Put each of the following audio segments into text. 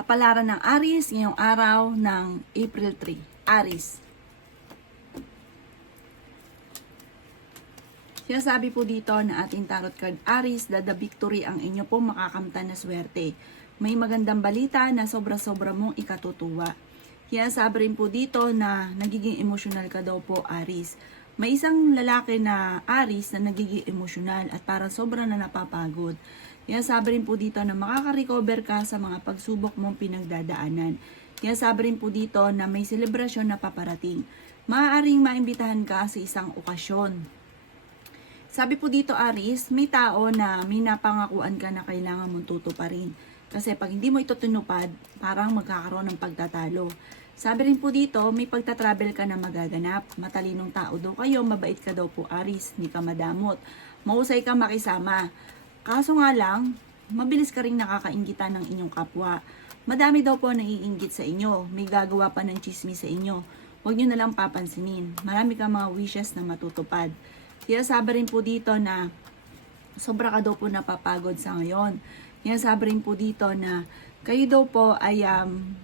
Kapalaran ng Aries ngayong araw ng April 3. Aries. Sinasabi po dito na ating tarot card Aries, the victory ang inyo po makakamtan na swerte. May magandang balita na sobra-sobra mong ikatutuwa. Sinasabi rin po dito na nagiging emosyonal ka daw po Aries. May isang lalaki na Aries na nagiging emosyonal at parang sobra na napapagod. Sinasabi rin po dito na makaka-recover ka sa mga pagsubok mong pinagdadaanan. Sinasabi rin po dito na may selebrasyon na paparating. Maaaring maimbitahan ka sa isang okasyon. Sabi po dito Aries, may tao na may napangakuan ka na kailangan mong tutuparin. Kasi pag hindi mo ito tinupad, parang magkakaroon ng pagtatalo. Sabi rin po dito, may pagtatravel ka na magaganap. Matalinong tao daw kayo, mabait ka daw po Aries, hindi ka madamot. Mahusay ka makisama. Kaso nga lang, mabilis ka rin nakakainggitan ng inyong kapwa. Madami daw po naiinggit sa inyo. May gagawa pa ng chismis sa inyo. Huwag nyo na lang papansinin. Marami ka mga wishes na matutupad. Sinasabi rin po dito na sobra ka daw po napapagod sa ngayon. Sinasabi rin po dito na kayo daw po ay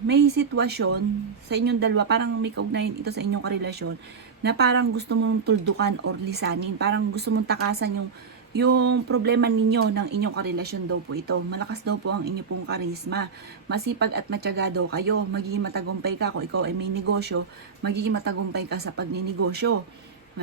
may sitwasyon sa inyong dalawa, parang may kaugnayan ito sa inyong karelasyon, na parang gusto mong tuldukan or lisanin. Parang gusto mong takasan yung problema ninyo ng inyong karelasyon daw po ito. Malakas daw po ang inyong pong karisma. Masipag at matyaga daw kayo. Magiging matagumpay ka kung ikaw ay may negosyo. Magiging matagumpay ka sa pagninegosyo.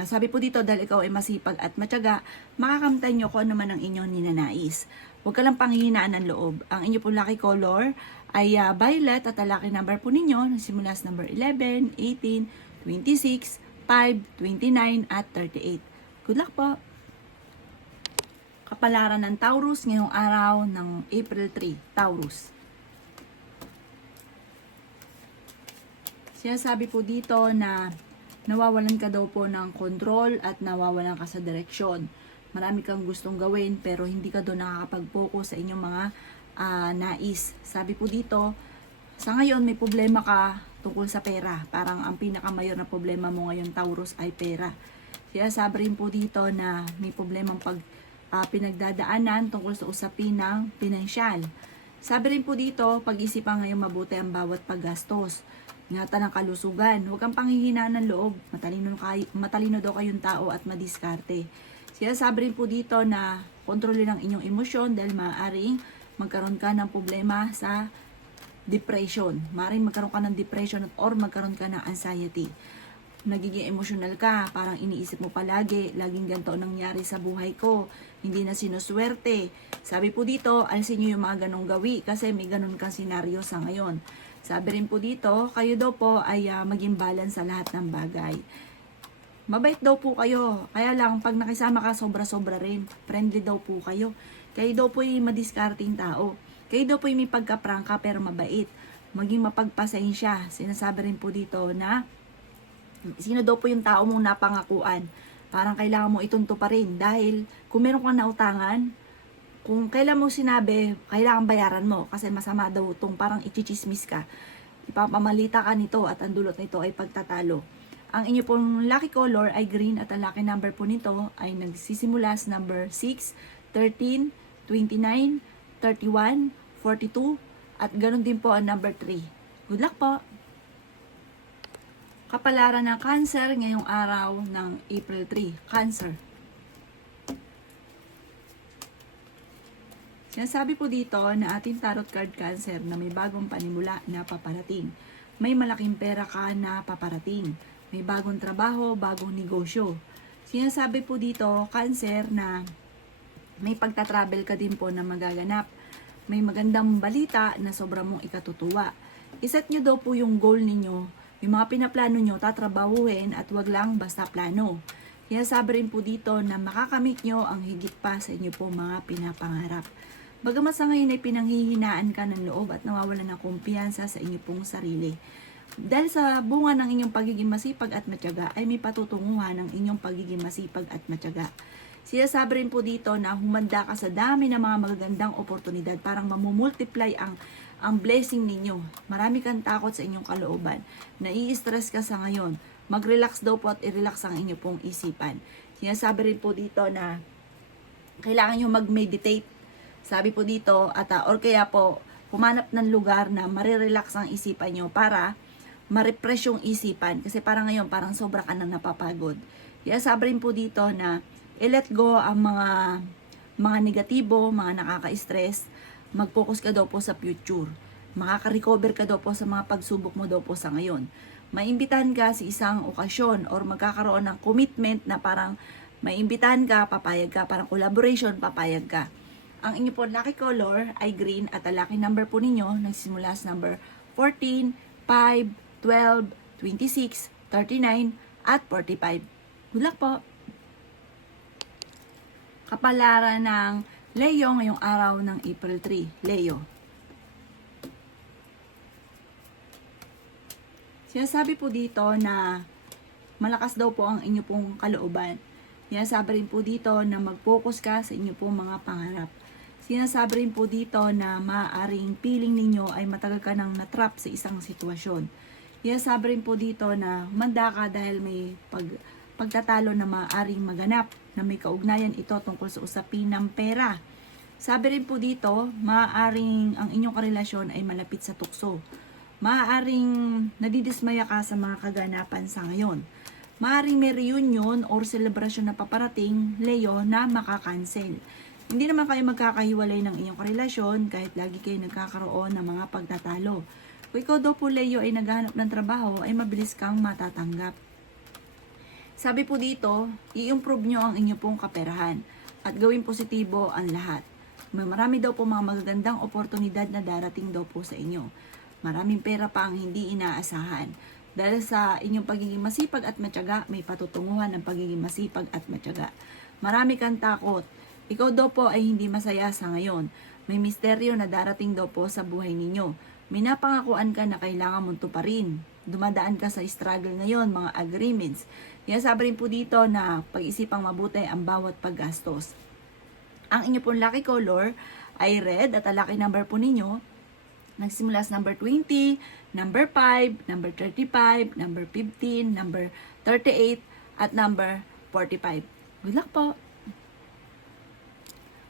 Sabi po dito, dahil ikaw ay masipag at matyaga, makakamtan nyo kung ano man ang inyong ninanais. Huwag ka lang panghihinaan ng loob. Ang inyong pong lucky color ay violet at ang lucky number po ninyo, simula sa number 11, 18, 26, 5, 29 at 38. Good luck po! Kapalaran ng Taurus ngayong araw ng April 3, Taurus. Sinasabi po dito na nawawalan ka daw po ng control at nawawalan ka sa direksyon. Marami kang gustong gawin pero hindi ka doon nakakapag-focus sa inyong mga nais. Sabi po dito, sa ngayon may problema ka tungkol sa pera. Parang ang pinakamayor na problema mo ngayon Taurus ay pera. Sinasabi rin po dito na may problemang pinagdadaanan tungkol sa usapin ng pinansyal. Sabi rin po dito, pag-isipan ngayon mabuti ang bawat paggastos. Ingatan ang kalusugan, huwag kang panghihinaan ng loob. Matalino daw kayong tao at madiskarte. Sabi rin po dito na kontrolin ang inyong emosyon dahil maaaring magkaroon ka ng problema sa depression. Maaaring magkaroon ka ng depression or magkaroon ka ng anxiety. Nagiging emotional ka, parang iniisip mo palagi, laging ganito nangyari sa buhay ko, hindi na sinuswerte. Sabi po dito, alisin nyo yung mga ganong gawi kasi may ganon kang senaryo sa ngayon. Sabi rin po dito, kayo daw po ay maging balance sa lahat ng bagay. Mabait daw po kayo, kaya lang pag nakisama ka sobra-sobra rin, friendly daw po kayo. Kayo daw po ay madiskarting tao. Kayo daw po ay may pagkaprangka pero mabait. Maging mapagpasensya. Sinasabi rin po dito na sino daw po yung tao mong napangakuan. Parang kailangan mo itunto pa rin dahil kung meron kang nautangan, kung kailan mo sinabi, kailangan bayaran mo kasi masama daw itong parang ichichismis ka. Ipapamalita ka nito at ang dulot nito ay pagtatalo. Ang inyo pong lucky color ay green at ang lucky number po nito ay nagsisimula sa number 6, 13, 29, 31, 42 at ganun din po ang number 3. Good luck po! Kapalaran ng Cancer ngayong araw ng April 3. Cancer. Sinasabi po dito na ating tarot card Cancer na may bagong panimula na paparating. May malaking pera ka na paparating. May bagong trabaho, bagong negosyo. Sinasabi po dito, Cancer, na may pagtatravel ka din po na magaganap. May magandang balita na sobrang mong ikatutuwa. Iset nyo daw po yung goal ninyo. Yung mga pinaplano nyo, tatrabahuhin at wag lang basta plano. Sinasabi rin po dito na makakamit nyo ang higit pa sa inyo po mga pinapangarap. Bagamat sa ngayon ay pinanghihinaan ka ng loob at nawawalan ng kumpiyansa sa inyo pong sarili. Dahil sa bunga ng inyong pagiging masipag at matyaga ay may patutunguhan ng inyong pagiging masipag at matyaga. Sinasabi rin po dito na humanda ka sa dami ng mga magagandang oportunidad, parang mamumultiply ang blessing ninyo. Marami kang takot sa inyong kalooban. Nai-stress ka sa ngayon. Mag-relax daw po at i-relax ang inyo pong isipan. Sinasabi rin po dito na kailangan nyo mag-meditate. Sabi po dito, or kaya po, humanap ng lugar na marirelax ang isipan nyo para ma-refresh yung isipan. Kasi parang ngayon, parang sobra ka nang napapagod. Kaya sabi rin po dito na i-let go ang mga negatibo, mga nakaka-stress. Mag-focus ka daw po sa future. Makaka-recover ka daw po sa mga pagsubok mo daw po sa ngayon. Maimbitahan ka sa isang okasyon or magkakaroon ng commitment na parang maimbitahan ka, papayag ka, parang collaboration, papayag ka. Ang inyo po lucky color ay green at ang lucky number po ninyo nagsisimula sa number 14, 5, 12, 26, 39, at 45. Good luck po! Kapalaran ng Leo ngayong araw ng April 3. Leo. Sinasabi po dito na malakas daw po ang inyo pong kalooban. Sinasabi rin po dito na mag-focus ka sa inyo pong mga pangarap. Sinasabi rin po dito na maaaring feeling ninyo ay matagal ka nang natrap sa isang sitwasyon. Sinasabi rin po dito na manda ka dahil may pagtatalo na maaaring maganap na may kaugnayan ito tungkol sa usapin ng pera. Sabi rin po dito, maaaring ang inyong karelasyon ay malapit sa tukso. Maaaring nadidismaya ka sa mga kaganapan sa ngayon. Maaaring may reunion or celebration na paparating, Leo, na makakancel. Hindi naman kayo magkakahiwalay ng inyong karelasyon kahit lagi kayo nagkakaroon ng mga pagtatalo. Kung ikaw daw po, Leo, ay naghahanap ng trabaho, ay mabilis kang matatanggap. Sabi po dito, i-improve nyo ang inyong pong kaperahan at gawin positibo ang lahat. Marami daw po mga magagandang oportunidad na darating daw po sa inyo. Maraming pera pa ang hindi inaasahan. Dahil sa inyong pagiging masipag at matyaga, may patutunguhan ng pagiging masipag at matyaga. Marami kang takot. Ikaw daw po ay hindi masaya sa ngayon. May misteryo na darating daw po sa buhay ninyo. May napangakuan ka na kailangan mong tuparin. Dumadaan ka sa struggle ngayon, mga agreements. Kaya sabi rin po dito na pag-isipang mabuti ang bawat paggastos. Ang inyo pong lucky color ay red at ang lucky number po ninyo nagsimula sa number 20, number 5, number 35, number 15, number 38, at number 45. Good luck po!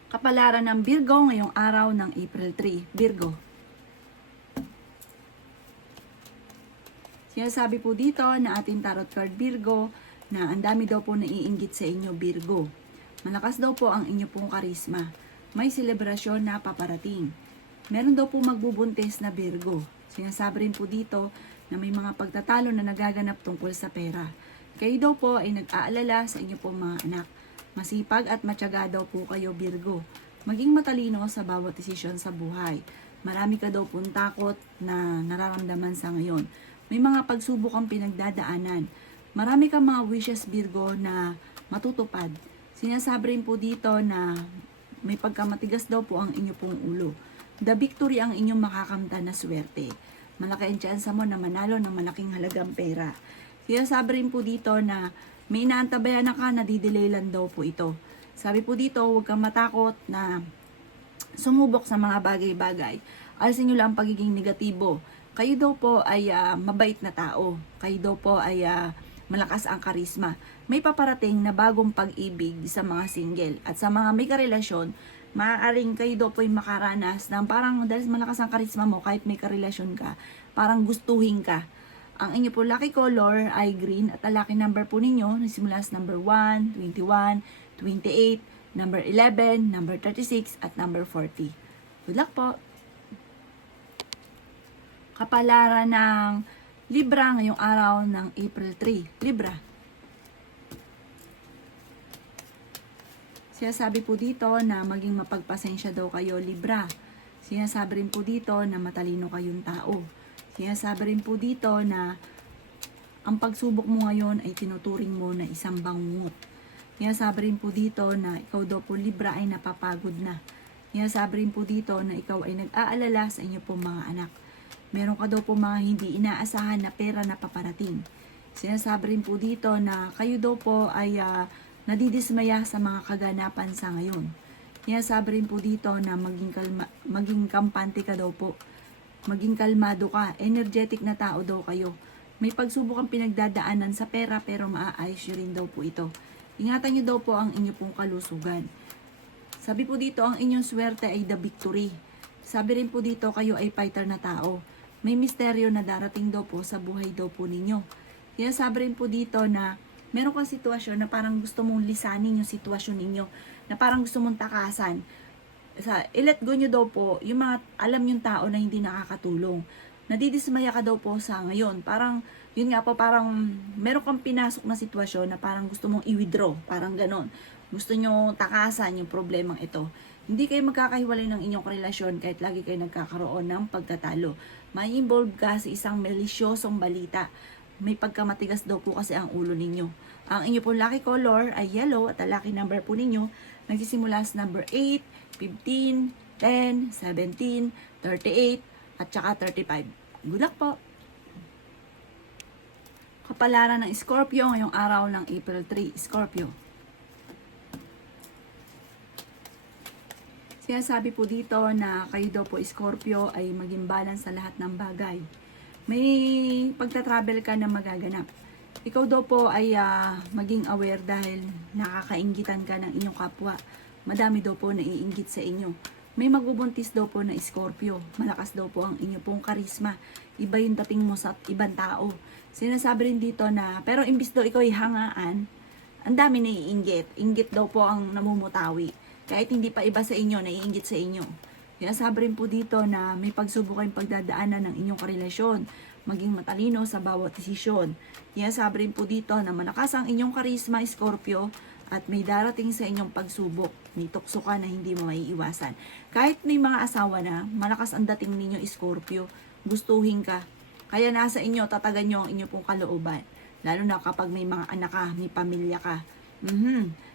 Kapalaran ng Virgo ngayong araw ng April 3. Virgo. Sinasabi po dito na ating tarot card Virgo na ang dami daw po naiinggit sa inyo Virgo. Malakas daw po ang inyo pong karisma. May selebrasyon na paparating. Meron daw po magbubuntis na Virgo. Sinasabi rin po dito na may mga pagtatalo na nagaganap tungkol sa pera. Kayo daw po ay nag-aalala sa inyo pong mga anak. Masipag at matyaga daw po kayo Virgo. Maging matalino sa bawat desisyon sa buhay. Marami ka daw pong takot na nararamdaman sa ngayon. May mga pagsubok ang pinagdadaanan. Marami kang mga wishes Virgo na matutupad. Sinasabi rin po dito na may pagkamatigas daw po ang inyo pong ulo. The victory ang inyong makakamtan na swerte. Malaki ang tsansa mo na manalo ng malaking halagang pera. Sinasabi rin po dito na may inaantabayan na ka, nadidelay lang daw po ito. Sabi po dito, huwag kang matakot na sumubok sa mga bagay-bagay. Alisin nyo lang ang pagiging negatibo. Kayo daw po ay mabait na tao. Kayo daw po ay malakas ang karisma. May paparating na bagong pag-ibig sa mga single. At sa mga may karelasyon, maaaring kayo daw po ay makaranas ng parang dahil malakas ang karisma mo, kahit may karelasyon ka, parang gustuhin ka. Ang inyo po lucky color ay green at ang lucky number po ninyo nagsimula sa number 1, 21, 28, number 11, number 36, at number 40. Good luck po! Kapalaran ng Libra ngayong araw ng April 3. Libra. Sinasabi po dito na maging mapagpasensya daw kayo Libra. Sinasabi rin po dito na matalino kayong tao. Sinasabi rin po dito na ang pagsubok mo ngayon ay tinuturing mo na isang bangungot. Sinasabi rin po dito na ikaw daw po Libra ay napapagod na. Sinasabi rin po dito na ikaw ay nag-aalala sa inyo po mga anak. Meron ka daw po mga hindi inaasahan na pera na paparating. Sinasabi rin po dito na kayo daw po ay nadidismaya sa mga kaganapan sa ngayon. Sinasabi rin po dito na maging kampante ka daw po. Maging kalmado ka, energetic na tao daw kayo. May pagsubok ang pinagdadaanan sa pera pero maaayos nyo rin daw po ito. Ingatan nyo daw po ang inyo pong kalusugan. Sabi po dito, ang inyong swerte ay the victory. Sabi rin po dito, kayo ay fighter na tao. May misteryo na darating daw po sa buhay daw po ninyo. Kaya sabi rin po dito na meron kang sitwasyon na parang gusto mong lisanin yung sitwasyon ninyo, na parang gusto mong takasan. I-let go nyo daw po yung mga alam yung tao na hindi nakakatulong. Nadidismaya ka daw po sa ngayon. Parang, yun nga po, parang meron kang pinasok na sitwasyon na parang gusto mong i-withdraw. Parang ganon. Gusto nyo takasan yung problemang ito. Hindi kayo magkakahiwalay ng inyong relasyon kahit lagi kayo nagkakaroon ng pagtatalo. May involve ka sa isang malisyosong balita. May pagkamatigas daw po kasi ang ulo ninyo. Ang inyo pong lucky color ay yellow at ang lucky number po ninyo nagsisimula sa number 8, 15, 10, 17, 38, at saka 35. Good luck po! Kapalaran ng Scorpio ngayong araw ng April 3. Scorpio. Sinasabi po dito na kayo daw po Scorpio ay maging balance sa lahat ng bagay. May pagta-travel ka na magaganap. Ikaw daw po ay maging aware dahil nakakainggitan ka ng inyong kapwa. Madami daw po naiinggit sa inyo. May magbubuntis daw po na Scorpio. Malakas daw po ang inyo pong karisma. Iba yung dating mo sa ibang tao. Sinasabi rin dito na, pero imbis daw ikaw ay hangaan, ang dami naiinggit. Inggit daw po ang namumutawi. Kahit hindi pa iba sa inyo, naiinggit sa inyo. Kaya sabi rin po dito na may pagsubok kayong pagdadaanan ng inyong karelasyon. Maging matalino sa bawat desisyon. Kaya sabi rin po dito na malakas ang inyong karisma, Scorpio, at may darating sa inyong pagsubok. May tukso ka na hindi mo maiiwasan. Kahit may mga asawa na, malakas ang dating ninyo, Scorpio. Gustuhin ka. Kaya nasa inyo, tatagan nyo ang inyong pong kalooban. Lalo na kapag may mga anak ka, may pamilya ka.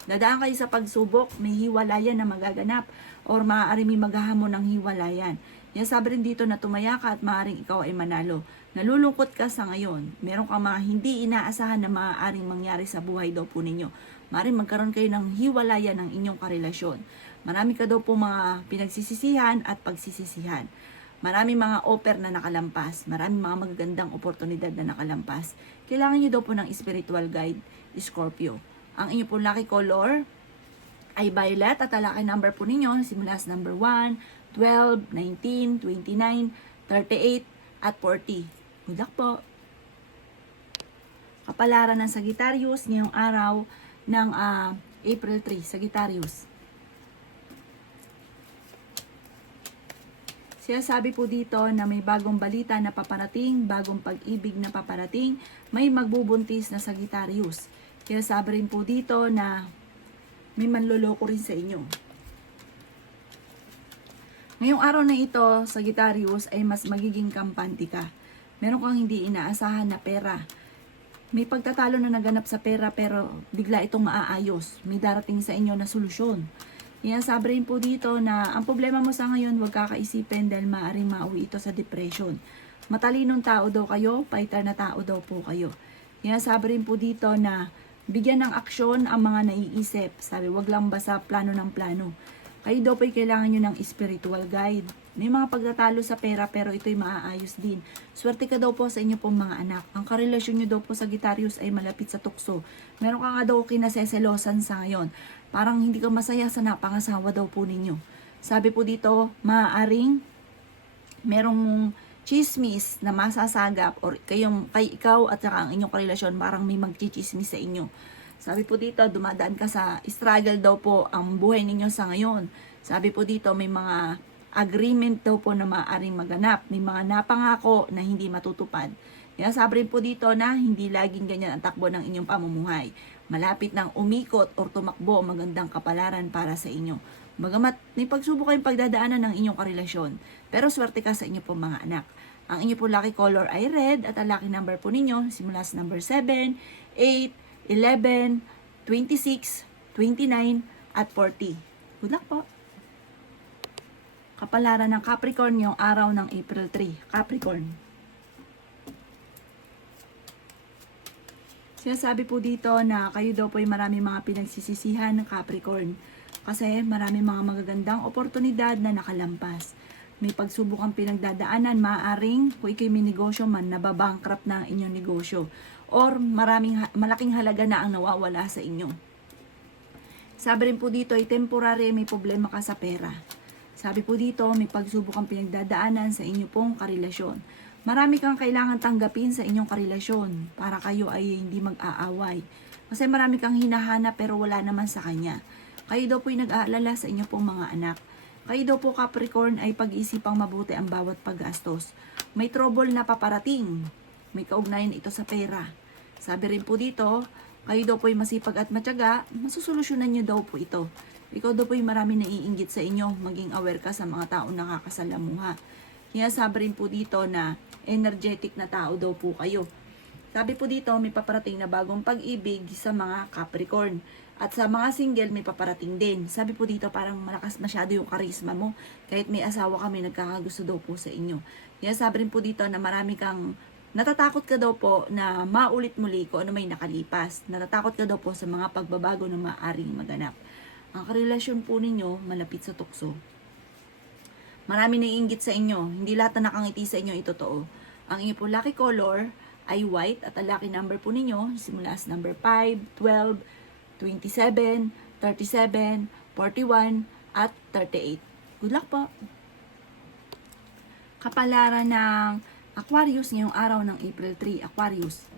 Dadaan kayo sa pagsubok, may hiwalayan na magaganap. Or maaari may maghahamon ng hiwalayan. Yan sabi rin dito na tumaya ka at maaaring ikaw ay manalo. Nalulungkot ka sa ngayon. Meron kang mga hindi inaasahan na maaaring mangyari sa buhay daw po ninyo. Maaaring magkaroon kayo ng hiwalayan ng inyong karelasyon. Marami ka daw po mga pinagsisisihan at pagsisisihan. Marami mga offer na nakalampas. Marami mga magagandang oportunidad na nakalampas. Kailangan nyo daw po ng spiritual guide, Scorpio. Ang inyong po lucky color ay violet at ang lucky number po ninyo simula sa number 1, 12, 19, 29, 38, at 40. Good luck po! Kapalaran ng Sagittarius ngayong araw ng April 3. Sagittarius. Sinasabi po dito na may bagong balita na paparating, bagong pag-ibig na paparating, may magbubuntis na Sagittarius. Kaya sabi rin po dito na may manloloko rin sa inyo. Ngayong araw na ito, Sagittarius, ay mas magiging kampante ka. Meron kang hindi inaasahan na pera. May pagtatalo na naganap sa pera pero bigla itong maaayos. May darating sa inyo na solusyon. Yan, sabi rin po dito na ang problema mo sa ngayon, huwag kakaisipin dahil maaaring mauwi ito sa depression. Matalinong tao daw kayo, fighter na tao daw po kayo. Yan, sabi rin po dito na bigyan ng aksyon ang mga naiisip. Sabi, wag lang basta plano ng plano. Kayo daw po'y kailangan nyo ng spiritual guide. May mga pagtatalo sa pera pero ito'y maaayos din. Swerte ka daw po sa inyo pong mga anak. Ang karelasyon nyo daw po sa Sagittarius ay malapit sa tukso. Meron ka nga daw kinaseselosan sa ngayon. Parang hindi ka masaya sa napangasawa daw po ninyo. Sabi po dito, maaaring merong chismis na masasagap or kay ikaw at saka ang inyong karelasyon parang may magchichismis sa inyo. Sabi po dito, dumadaan ka sa struggle daw po ang buhay ninyo sa ngayon. Sabi po dito, may mga agreement daw po na maaaring maganap. May mga napangako na hindi matutupad. Kaya sabi rin po dito na hindi laging ganyan ang takbo ng inyong pamumuhay. Malapit nang umikot o tumakbo magandang kapalaran para sa inyo. Bagamat may pagsubok kayong pagdadaanan ng inyong karelasyon, pero swerte ka sa inyo po mga anak. Ang inyo po lucky color ay red at ang lucky number po ninyo simula sa number 7, 8, 11, 26, 29, at 40. Good luck po! Kapalaran ng Capricorn yung araw ng April 3. Capricorn. Sinasabi po dito na kayo daw po ay marami mga pinagsisisihan ng Capricorn. Kasi marami mga magagandang oportunidad na nakalampas. May pagsubok ang pinagdadaanan, maaaring kung ikay may negosyo man, nababankrupt na ang inyong negosyo. Or malaking halaga na ang nawawala sa inyo. Sabi rin po dito ay temporary may problema ka sa pera. Sabi po dito, may pagsubok ang pinagdadaanan sa inyo pong karelasyon. Marami kang kailangan tanggapin sa inyong karelasyon para kayo ay hindi mag-aaway. Kasi marami kang hinahanap pero wala naman sa kanya. Kayo daw po ay nag-aalala sa inyo pong mga anak. Kayo daw po Capricorn ay pag-iisipang mabuti ang bawat paggastos. May trouble na paparating. May kaugnayan ito sa pera. Sabi rin po dito, kayo daw po ay masipag at matyaga, masusolusyonan nyo daw po ito. Ikaw daw po ay marami naiinggit sa inyo, maging aware ka sa mga taong nakakasalamuha. Kaya sabi rin po dito na energetic na tao daw po kayo. Sabi po dito, may paparating na bagong pag-ibig sa mga Capricorn. At sa mga single, may paparating din. Sabi po dito, parang malakas masyado yung karisma mo. Kahit may asawa kami, nagkakagusto daw po sa inyo. Kaya sabi rin po dito na marami kang natatakot ka daw po na maulit muli ko ano may nakalipas. Natatakot ka daw po sa mga pagbabago na maaaring maganap. Ang karelasyon po ninyo, malapit sa tukso. Marami naiinggit sa inyo. Hindi lahat na nakangiti sa inyo ay totoo. Ang inyo po lucky color ay white at ang lucky number po ninyo simula sa number 5, 12, 27, 37, 41, at 38. Good luck po! Kapalaran ng Aquarius ngayong araw ng April 3, Aquarius.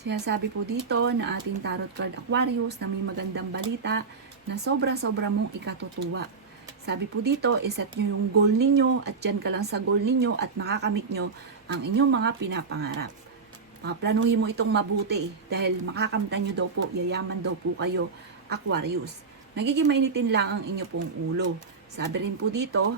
Sinasabi po dito na ating tarot card Aquarius na may magandang balita na sobra-sobra mong ikatutuwa. Sabi po dito, iset nyo yung goal ninyo at dyan ka lang sa goal ninyo at makakamit nyo ang inyong mga pinapangarap. Planuhin mo itong mabuti dahil makakamtan nyo daw po, yayaman daw po kayo, Aquarius. Nagiging mainitin lang ang inyo pong ulo. Sabi rin po dito,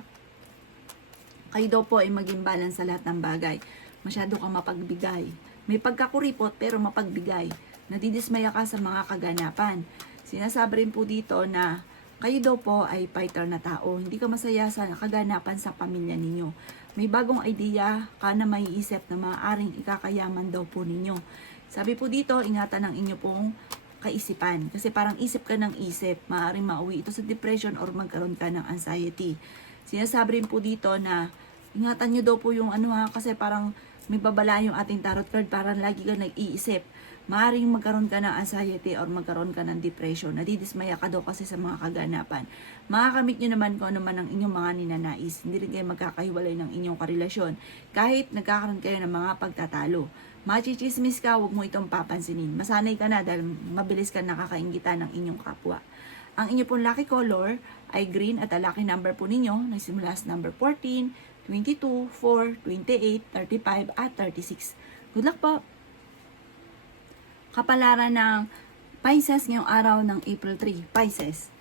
kayo daw po ay maging balance sa lahat ng bagay. Masyado kang mapagbigay. May pagkakuripot pero mapagbigay. Nadidismaya ka sa mga kaganapan. Sinasabi rin po dito na kayo daw po ay fighter na tao. Hindi ka masaya sa kaganapan sa pamilya ninyo. May bagong idea ka na maiisip na maaaring ikakayaman daw po ninyo. Sabi po dito, ingatan ang inyo pong kaisipan. Kasi parang isip ka ng isip. Maaaring mauwi ito sa depression or magkaroon ka ng anxiety. Sinasabi rin po dito na ingatan nyo daw po yung kasi parang may babala yung ating tarot card, parang lagi ka nag-iisip. Maaaring magkaroon ka ng anxiety or magkaroon ka ng depression. Nadidismaya ka daw kasi sa mga kaganapan. Makakamit nyo naman kung ano man ang inyong mga ninanais. Hindi rin kayo magkakahiwalay ng inyong karelasyon. Kahit nagkakaroon kayo ng mga pagtatalo. Machichismis ka, huwag mo itong papansinin. Masanay ka na dahil mabilis ka nakakaingitan ng inyong kapwa. Ang inyo pong lucky color ay green at ang lucky number po ninyo nagsimula sa number 14, 22, 4, 28, 35, at 36. Good luck po! Kapalaran ng Pisces ngayong araw ng April 3. Pisces.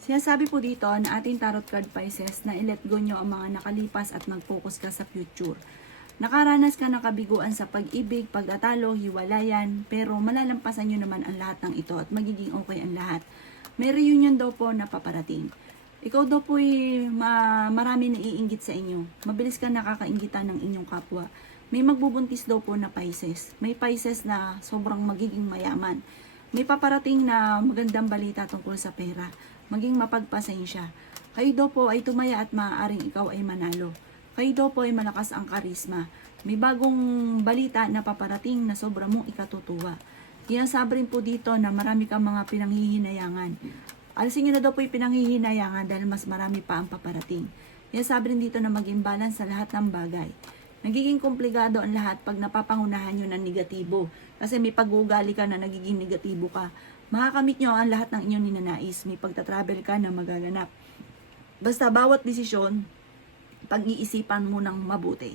Sinasabi po dito na ating tarot card Pisces na i-let go nyo ang mga nakalipas at mag-focus ka sa future. Nakaranas ka ng kabiguan sa pag-ibig, pagtatalo, hiwalayan, pero malalampasan nyo naman ang lahat ng ito at magiging okay ang lahat. May reunion daw po na paparating. Ikaw daw po marami naiinggit sa inyo. Mabilis ka nakakainggitan ng inyong kapwa. May magbubuntis daw po na Pisces. May Pisces na sobrang magiging mayaman. May paparating na magandang balita tungkol sa pera. Maging mapagpasensya. Kayo daw po ay tumaya at maaaring ikaw ay manalo. Kayo daw po ay malakas ang karisma. May bagong balita na paparating na sobra mong ikatutuwa. Sinasabi rin po dito na marami kang mga pinanghihinayangan. Alisin nyo na daw po yung pinanghihinayangan dahil mas marami pa ang paparating. Sinasabi rin dito na maging balance sa lahat ng bagay. Nagiging komplikado ang lahat pag napapangunahan nyo ng negatibo. Kasi may pag-uugali ka na nagiging negatibo ka. Makakamit nyo ang lahat ng inyong ninanais. May pagta-travel ka na magaganap. Basta bawat desisyon, pag-iisipan mo ng mabuti.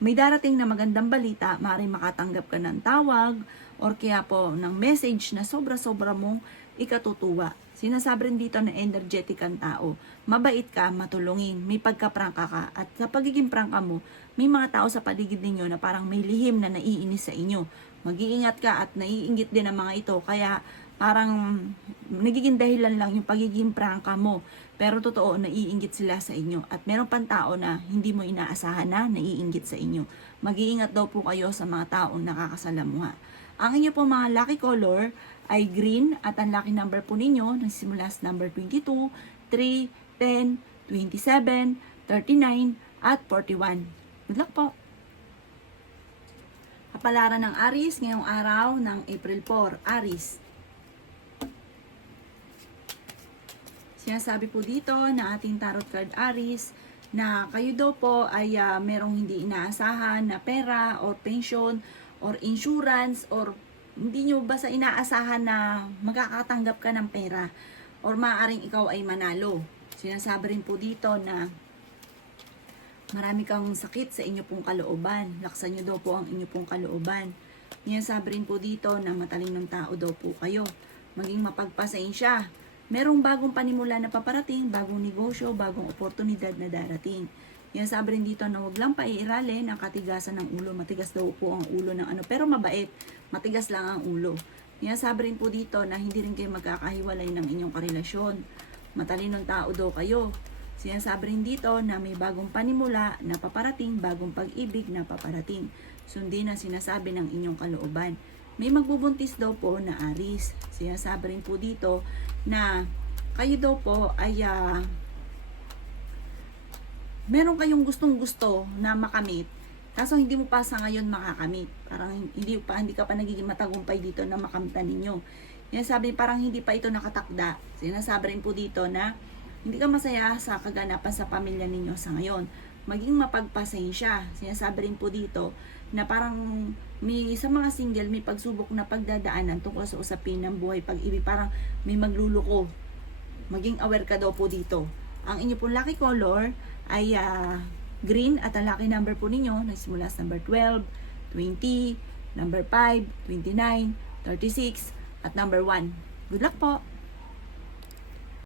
May darating na magandang balita, maaaring makatanggap ka ng tawag or kaya po ng message na sobra-sobra mong ikatutuwa. Sinasabi rin dito na energetic ang tao. Mabait ka, matulungin, may pagkaprangka ka. At sa pagiging prangka mo, may mga tao sa paligid ninyo na parang may lihim na naiinis sa inyo. Mag-iingat ka at naiinggit din ang mga ito. Kaya parang nagiging dahilan lang yung pagiging prangka mo. Pero totoo, naiinggit sila sa inyo. At meron pang tao na hindi mo inaasahan na naiinggit sa inyo. Mag-iingat daw po kayo sa mga taong nakakasalamuha. Ang inyo po mga lucky color ay green at ang lucky number po ninyo nagsimula sa number 22, 3, 10, 27, 39, at 41. Good luck po! Kapalaran ng Aries ngayong araw ng April 4. Aries. Sinasabi po dito na ating tarot card Aries na kayo daw po ay merong hindi inaasahan na pera or pension or insurance or hindi nyo basta inaasahan na magkakatanggap ka ng pera or maaaring ikaw ay manalo. Sinasabi rin po dito na marami kang sakit sa inyo pong kalooban. Laksan nyo daw po ang inyo pong kalooban. Sinasabi rin po dito na matalinong tao daw po kayo. Maging mapagpasensya. Merong bagong panimula na paparating, bagong negosyo, bagong oportunidad na darating. Sinasabi rin dito na huwag lang paiiralin ang katigasan ng ulo. Matigas daw po ang ulo ng ano, pero mabait. Matigas lang ang ulo. Sinasabi rin po dito na hindi rin kayo magkakahiwalay ng inyong karelasyon. Matalinong tao daw kayo. Sinasabi rin dito na may bagong panimula na paparating, bagong pag-ibig na paparating. Sundin ang sinasabi ng inyong kalooban. May magbubuntis daw po na Aries. Sinasabi rin po dito na kayo daw po ay meron kayong gustong gusto na makamit. Kaso hindi mo pa sa ngayon makakamit. Parang hindi ka pa nagiging matagumpay dito na makamtan ninyo. Sinasabi parang hindi pa ito nakatakda. Sinasabi rin po dito na hindi ka masaya sa kaganapan sa pamilya ninyo sa ngayon. Maging mapagpasensya. Sinasabi rin po dito na parang may sa mga single may pagsubok na pagdadaanan tungkol sa usapin ng buhay pag-ibig. Parang may magluluko. Maging aware ka daw po dito. Ang inyo pong lucky color ay green at ang lucky number po ninyo nagsimula sa number 12, 20, number 5, 29, 36 at number 1. Good luck po!